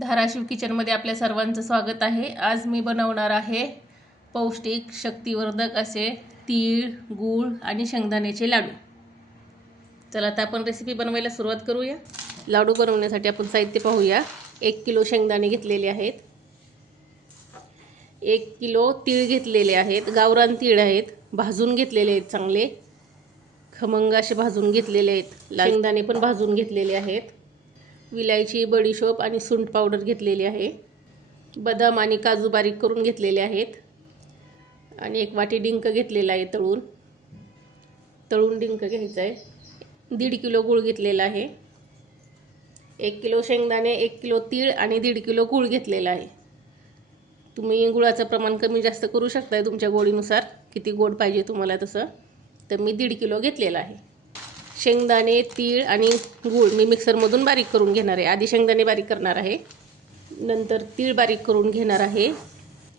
धाराशिव किचनमध्ये आपल्या सर्वांचं स्वागत आहे. आज मी बनवणार आहे पौष्टिक शक्तिवर्धक असे तीळ गूळ आणि शेंगदाण्याचे लाडू. चला आता आपण रेसिपी बनवायला सुरुवात करूया. लाडू बनवण्यासाठी आपण साहित्य पाहूया. एक किलो शेंगदाणे घेतलेले आहेत. एक किलो तीळ घेतलेले आहेत. गावरान तीळ आहेत. भाजून घेतलेले आहेत चांगले. खमंग असे भाजून घेतलेले आहेत. शेंगदाणे पण भाजून घेतलेले आहेत. विलायची बडीशोप आणि सुंठ पावडर घेतलेली आहे. बदाम आणि काजू बारीक करून घेतलेले आहेत. आणि एक वाटी डिंक घेतलेला आहे तळून. तळून डिंक घ्यायचा आहे. दीड किलो गूळ घेतलेला आहे. एक किलो शेंगदाणे एक किलो तीळ आणि दीड किलो गूळ घेतलेला आहे. तुम्ही गुळाचं प्रमाण कमी जास्त करू शकताय तुमच्या गोडीनुसार. किती गोड पाहिजे तुम्हाला तसं. तर मी दीड किलो घेतलेला आहे. शेंगदाणे तीळ आणि गूळ मी मिक्सरमधून बारीक करून घेणार आहे. आधी शेंगदाणे बारीक करणार आहे. नंतर तीळ बारीक करून घेणार आहे.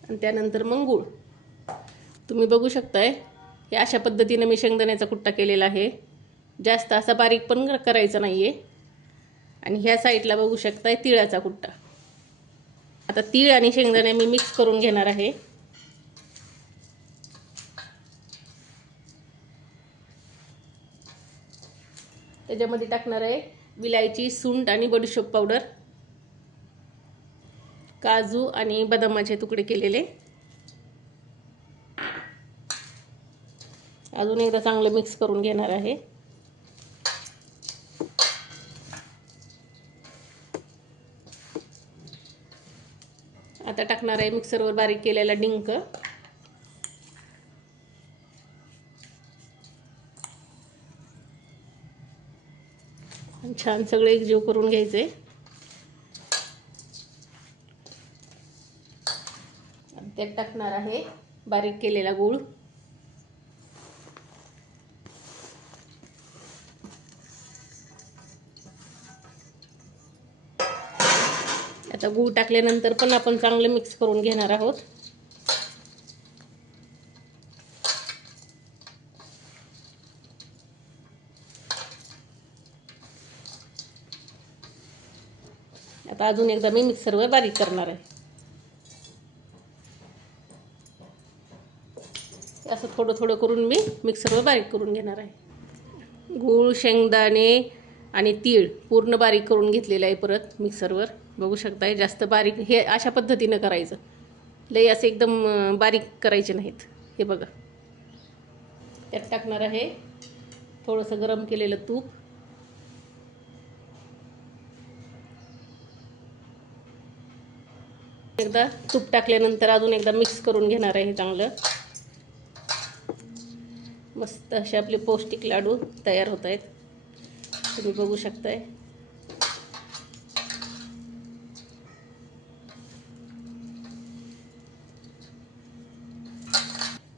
आणि त्यानंतर मग गूळ. तुम्ही बघू शकताय हे अशा पद्धतीनं मी शेंगदाण्याचा कुट्टा केलेला आहे. जास्त असा बारीक पण करायचा नाही आहे आणि ह्या साईडला बघू शकताय तिळाचा कुट्टा. आता तीळ आणि शेंगदाणे मी मिक्स करून घेणार आहे. त्याच्यामध्ये टाकणार आहे विलायची सुंट आणि बडीशोप पावडर. काजू आणि बदामाचे तुकडे केलेले. अजून एकदा चांगलं मिक्स करून घेणार आहे. आता टाकणार आहे मिक्सरवर बारीक केलेला डिंक. छान सगळे एकजीव करून घ्यायचे. त्यात टाकणार आहे बारीक केलेला गूळ. आता गूळ टाकल्यानंतर पण आपण चांगलं मिक्स करून घेणार आहोत. आता अजून एकदा मी मिक्सरवर बारीक करणार आहे. असं थोडं थोडं करून मी मिक्सरवर बारीक करून घेणार आहे. गूळ शेंगदाणे आणि तीळ पूर्ण बारीक करून घेतलेलं आहे परत मिक्सरवर बघू शकताय जास्त बारीक हे अशा पद्धतीनं करायचं. लई असे एकदम बारीक करायचे नाहीत. हे बघा. त्यात टाकणार आहे थोडंसं गरम केलेलं तूप. एकदा तूप टाकल्यानंतर अजून एकदा मिक्स करून घेणार आहे हे चांगलं. मस्त असे आपले पौष्टिक लाडू तयार होत आहेत. तुम्ही बघू शकताय.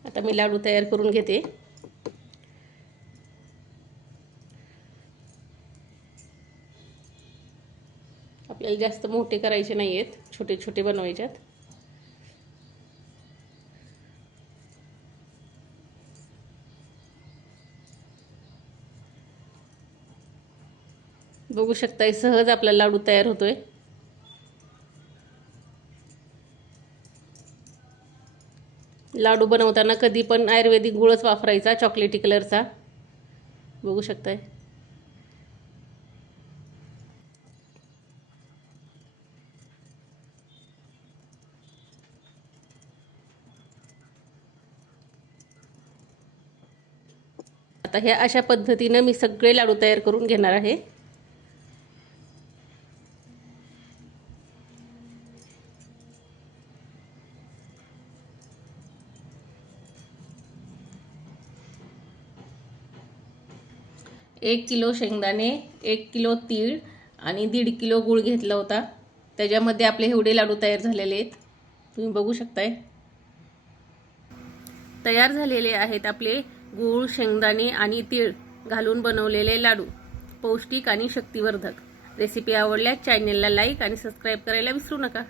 आता मी लाडू तयार करून घेते. आपल्याला जास्त मोठे करायचे नाही आहेत छोटे छोटे बनवायच्यात. बघू शकताय सहज आपला लाडू तयार होतोय. लाडू बनवताना कधी पण आयुर्वेदिक गुळच वापरायचा चॉकलेटी कलरचा बघू शकताय. आता ह्या अशा पद्धतीनं मी सगळे लाडू तयार करून घेणार आहे. एक किलो शेंगदाणे एक किलो तीळ आणि दीड किलो गूळ घेतला होता. त्याच्यामध्ये आपले एवढे लाडू तयार झालेले आहेत. तुम्ही बघू शकताय. तयार झालेले आहेत आपले गूळ शेंगदाणे आणि तीळ घालून बनवलेले लाडू. पौष्टिक आणि शक्तिवर्धक. रेसिपी आवडल्यास चॅनेलला लाईक आणि सबस्क्राईब करायला विसरू नका.